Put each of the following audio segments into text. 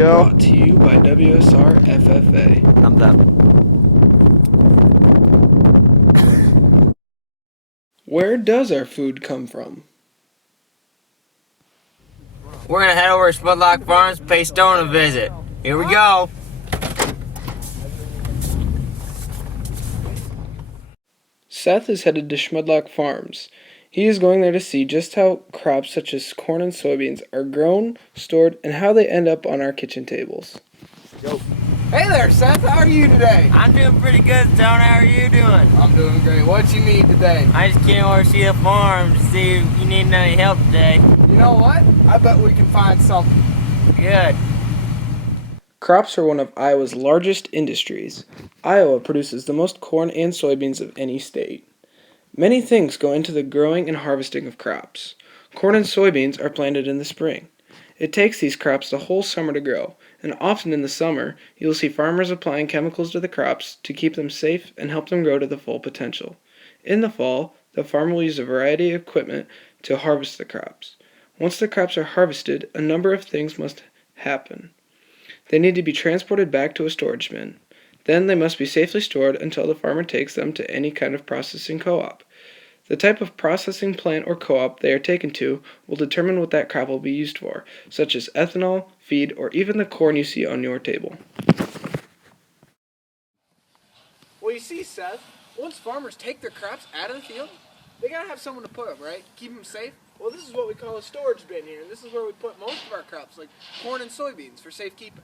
Go. Brought to you by WSR FFA. Thumbs up. Where does our food come from? We're gonna head over to Spudlock Farms, pay Stone a visit. Here we go. Seth is headed to Schmudlock Farms. He is going there to see just how crops such as corn and soybeans are grown, stored, and how they end up on our kitchen tables. Hey there, Seth. How are you today? I'm doing pretty good, Stone. How are you doing? I'm doing great. What you need today? I just came over to see the farm to see if you need any help today. You know what? I bet we can find something. Good. Crops are one of Iowa's largest industries. Iowa produces the most corn and soybeans of any state. Many things go into the growing and harvesting of crops. Corn and soybeans are planted in the spring. It takes these crops the whole summer to grow, and often in the summer, you'll see farmers applying chemicals to the crops to keep them safe and help them grow to the full potential. In the fall, the farmer will use a variety of equipment to harvest the crops. Once the crops are harvested, a number of things must happen. They need to be transported back to a storage bin. Then they must be safely stored until the farmer takes them to any kind of processing co-op. The type of processing plant or co-op they are taken to will determine what that crop will be used for, such as ethanol, feed, or even the corn you see on your table. Well, you see, Seth, once farmers take their crops out of the field, they gotta have someone to put them, right? Keep them safe. Well, this is what we call a storage bin here, and this is where we put most of our crops, like corn and soybeans, for safekeeping.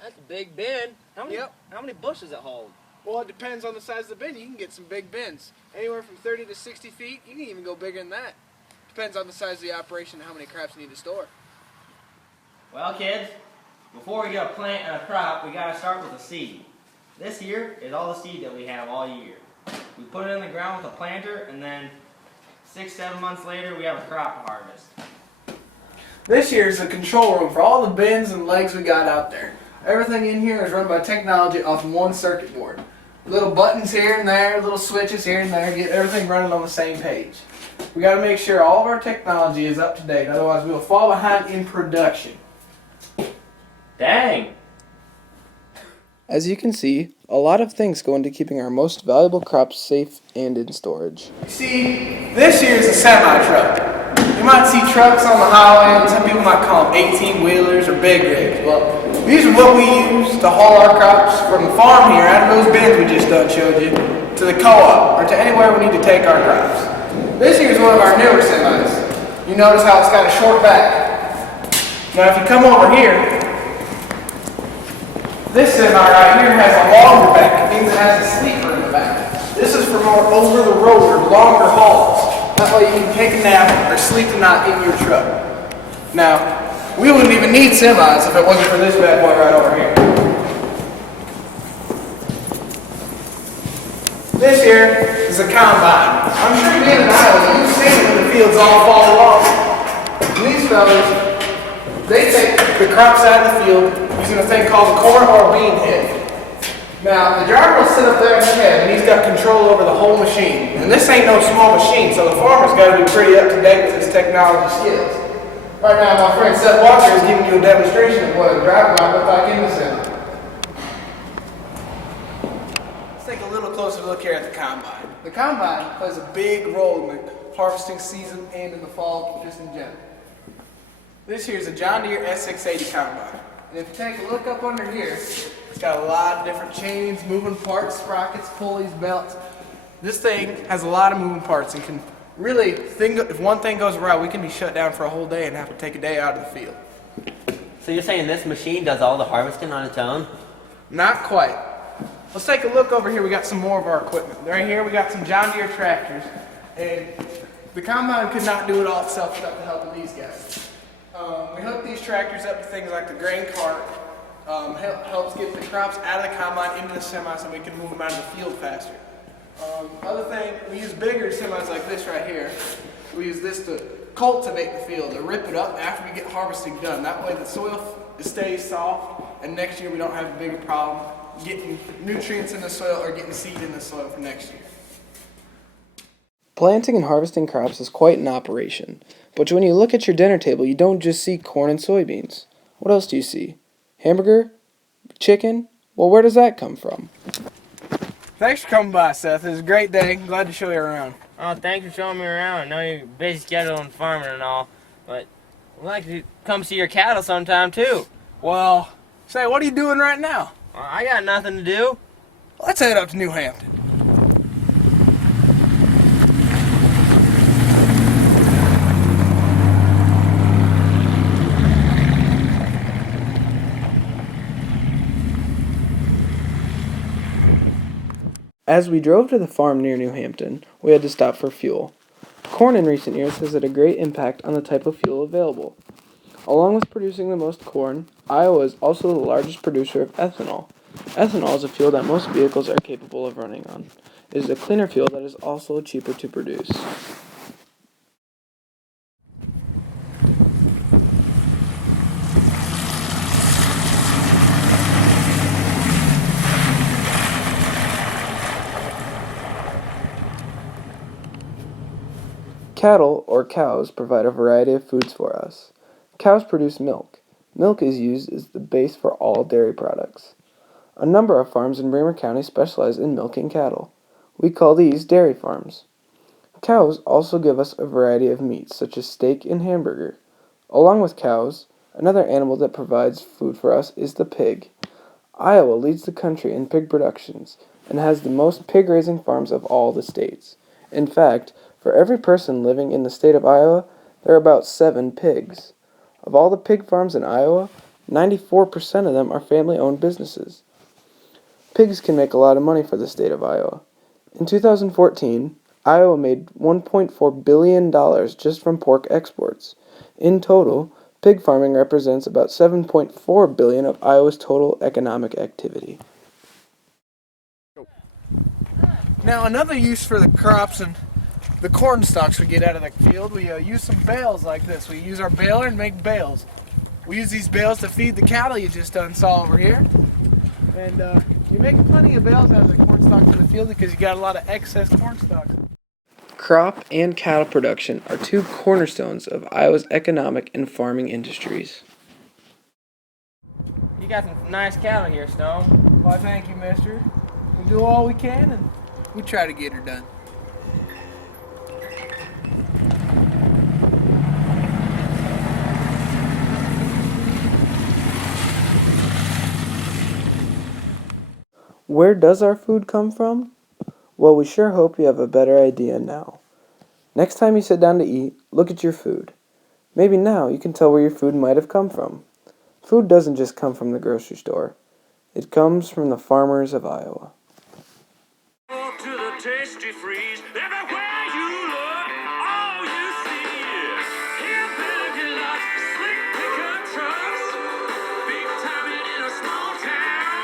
That's a big bin. How Yep. many bushels does it hold? Well, it depends on the size of the bin. You can get some big bins, anywhere from 30 to 60 feet. You can even go bigger than that. Depends on the size of the operation and how many crops you need to store. Well, kids, before we get a plant and a crop, we gotta start with a seed. This here is all the seed that we have all year. We put it in the ground with a planter, and then 6-7 months later, we have a crop to harvest. This here is the control room for all the bins and legs we got out there. Everything in here is run by technology off one circuit board. Little buttons here and there, little switches here and there, get everything running on the same page. We got to make sure all of our technology is up to date, otherwise we will fall behind in production. Dang! As you can see, a lot of things go into keeping our most valuable crops safe and in storage. You see, this here is a semi-truck. You might see trucks on the highway, and some people might call them 18-wheelers or big rigs. Well, these are what we use to haul our crops from the farm here, out of those bins we just done showed you, to the co-op, or to anywhere we need to take our crops. This here is one of our newer semis. You notice how it's got a short back. Now if you come over here, this semi right here has a longer back. It means it has a sleeper in the back. This is for more over-the-road or longer hauls. That way you can take a nap or sleep the night in your truck. Now, we wouldn't even need semis if it wasn't for this bad boy right over here. This here is a combine. I'm sure being in Iowa, you've seen it when the fields all fall off. And these fellas, they take the crops out of the field using a thing called a corn or bean head. Now, the driver will sit up there in the head, and he's got control over the whole machine. And this ain't no small machine, so the farmer's got to be pretty up to date with his technology skills. Right now, my friend Seth Walker is giving you a demonstration of what a driver might look like in the center. Let's take a little closer look here at the combine. The combine plays a big role in the harvesting season and in the fall, just in general. This here is a John Deere S680 combine. And if you take a look up under here, it's got a lot of different chains, moving parts, sprockets, pulleys, belts. This thing has a lot of moving parts and can really, if one thing goes awry, we can be shut down for a whole day and have to take a day out of the field. So you're saying this machine does all the harvesting on its own? Not quite. Let's take a look over here. We got some more of our equipment. Right here we got some John Deere tractors. And the combine could not do it all itself without the help of these guys. We hook these tractors up to things like the grain cart. Helps get the crops out of the combine into the semi so we can move them out of the field faster. Other thing, we use bigger semis like this right here. We use this to cultivate the field, to rip it up after we get harvesting done. That way the soil stays soft, and next year we don't have a bigger problem getting nutrients in the soil or getting seed in the soil for next year. Planting and harvesting crops is quite an operation, but when you look at your dinner table, you don't just see corn and soybeans. What else do you see? Hamburger? Chicken? Well, where does that come from? Thanks for coming by, Seth. It was a great day. Glad to show you around. Oh, thanks for showing me around. I know you're busy schedule and farming and all, but we'd like to come see your cattle sometime too. Well, say, what are you doing right now? Well, I got nothing to do. Let's head up to New Hampton. As we drove to the farm near New Hampton, we had to stop for fuel. Corn in recent years has had a great impact on the type of fuel available. Along with producing the most corn, Iowa is also the largest producer of ethanol. Ethanol is a fuel that most vehicles are capable of running on. It is a cleaner fuel that is also cheaper to produce. Cattle, or cows, provide a variety of foods for us. Cows produce milk. Milk is used as the base for all dairy products. A number of farms in Bremer County specialize in milking cattle. We call these dairy farms. Cows also give us a variety of meats, such as steak and hamburger. Along with cows, another animal that provides food for us is the pig. Iowa leads the country in pig productions and has the most pig-raising farms of all the states. In fact, for every person living in the state of Iowa, there are about 7 pigs. Of all the pig farms in Iowa, 94% of them are family-owned businesses. Pigs can make a lot of money for the state of Iowa. In 2014, Iowa made $1.4 billion just from pork exports. In total, pig farming represents about $7.4 billion of Iowa's total economic activity. Now, another use for the crops and the corn stalks we get out of the field, we use some bales like this. We use our baler and make bales. We use these bales to feed the cattle you just saw over here. And you make plenty of bales out of the corn stalks in the field because you got a lot of excess corn stalks. Crop and cattle production are two cornerstones of Iowa's economic and farming industries. You got some nice cattle here, Stone. Why, thank you, mister. We do all we can and we try to get her done. Where does our food come from? Well, we sure hope you have a better idea now. Next time you sit down to eat, look at your food. Maybe now you can tell where your food might have come from. Food doesn't just come from the grocery store. It comes from the farmers of Iowa. To the tasty freeze.